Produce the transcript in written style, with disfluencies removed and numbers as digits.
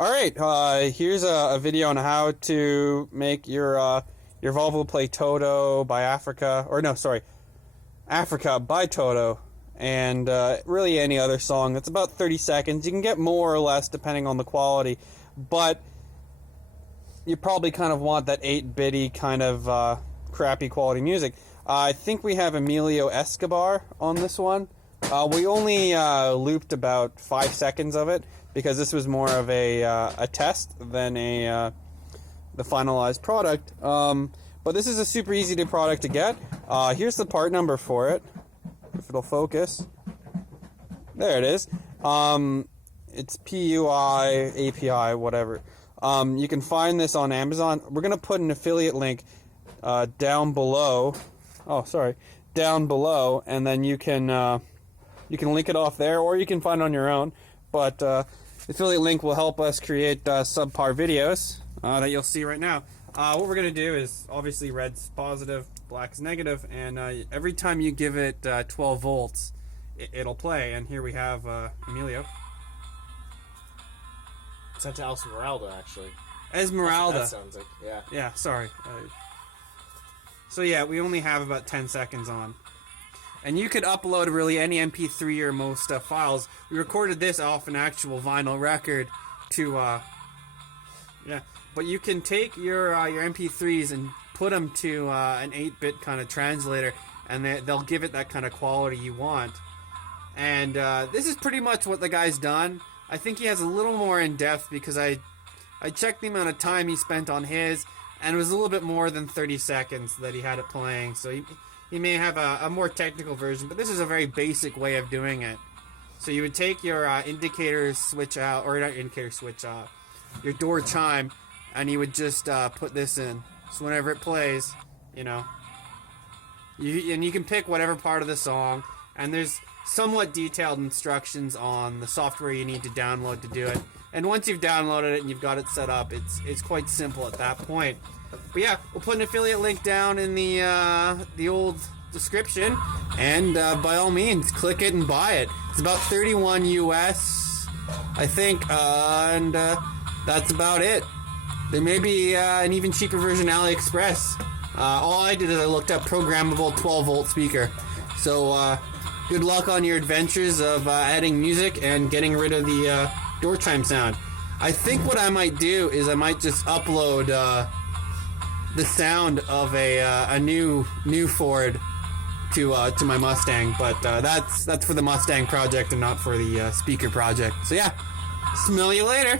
Alright, here's a video on how to make your Volvo play Toto by Africa, or no, sorry, Africa by Toto, and really any other song. It's about 30 seconds. You can get more or less depending on the quality, but you probably kind of want that 8-bitty kind of crappy quality music. I think we have Emilio Escobar on this one. We only looped about 5 seconds of it because this was more of a test than the finalized product. But this is a super easy product to get. Here's the part number for it, if it'll focus. There it is. It's PUI, API, whatever. You can find this on Amazon. We're going to put an affiliate link down below. Oh, sorry. Down below, and then you can link it off there, or you can find it on your own. But the affiliate link will help us create subpar videos that you'll see right now. What we're going to do is, obviously, red's positive, black's negative, and every time you give it 12 volts, it'll play. And here we have Emilio. Sent to Esmeralda, actually. Esmeralda. That sounds like, yeah. Yeah, sorry. So yeah, we only have about 10 seconds on. And you could upload really any MP3 or most files. We recorded this off an actual vinyl record to, yeah. But you can take your MP3s and put them to an 8-bit kind of translator, and they'll give it that kind of quality you want. And this is pretty much what the guy's done. I think he has a little more in depth because I checked the amount of time he spent on his, and it was a little bit more than 30 seconds that he had it playing. So he may have a more technical version, but this is a very basic way of doing it. So you would take your indicator switch out, or not indicator switch, your door chime, and you would just put this in. So whenever it plays, you know, you can pick whatever part of the song, and there's somewhat detailed instructions on the software you need to download to do it. And once you've downloaded it and you've got it set up, it's quite simple at that point. But yeah, we'll put an affiliate link down in the old description, and by all means, click it and buy it. It's about $31 US, I think, and that's about it. There may be an even cheaper version AliExpress. All I did is I looked up programmable 12-volt speaker. So good luck on your adventures of adding music and getting rid of the door chime sound. I think what I might do is I might just upload the sound of a new Ford to my Mustang, but that's for the Mustang project and not for the speaker project. So yeah, smell you later.